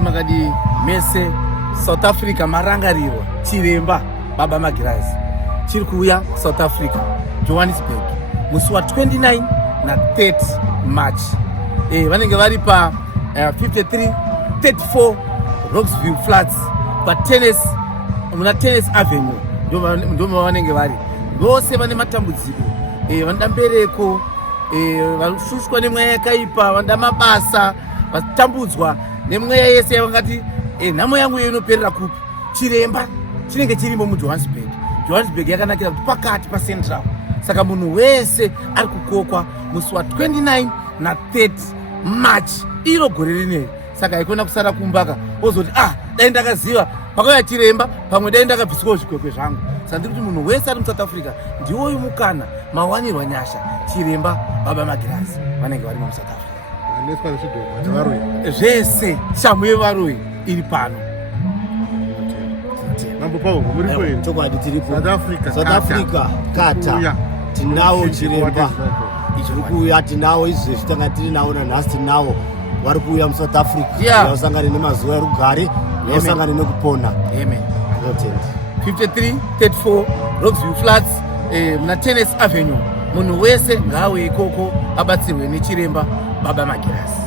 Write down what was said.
makadi mese South Africa marangarirwa chiremba Baba Magirazi chiri kuuya South Africa Johannesburg musi wa 29 na 30 March. Vanenge vari pa 5334 Roxview Flats pa muna Tennis Avenue ndo vanenge vari vose vane matambudziko vanoda mbereko vashushwa nemweya yakaipa vanoda mabasa vatambudzwa nemweya yese yavangati nhamo yangu iyo inoperera kupi. Chiremba chinenge chirimo muJohannesburg yakanakira kuti pakati paCentral, saka munhu wese ari kukokwa musi wa 29 na 30 March iro gore rineri. Saka haikona kusara kumbaka ozoti dai ndakaziva pakauya chiremba pamwe dai ndakabviswawo zvikwekwe zvangu. Saka ndiri kuti munhu wese ari muSouth Africa ndiwoyu mukana mawanirwa nyasha chiremba Baba Magirazi vanenge vari muSouth Africa. Zvese shamu yevaroyi iri pano. Chokwadi tiripo South Africa kata tinawo chiremba ichiri kuuya, tinawo izvezvi tanga tiri nawo nanhasi tinawo vari kuuya muSouth Africa vasangane nemazuva erugare vasangane nekupona. 5334 Roxview Flats muna Tennis Avenue. Munhu wese ngaauye ikoko abatsirwe nechiremba Baba Magirazi.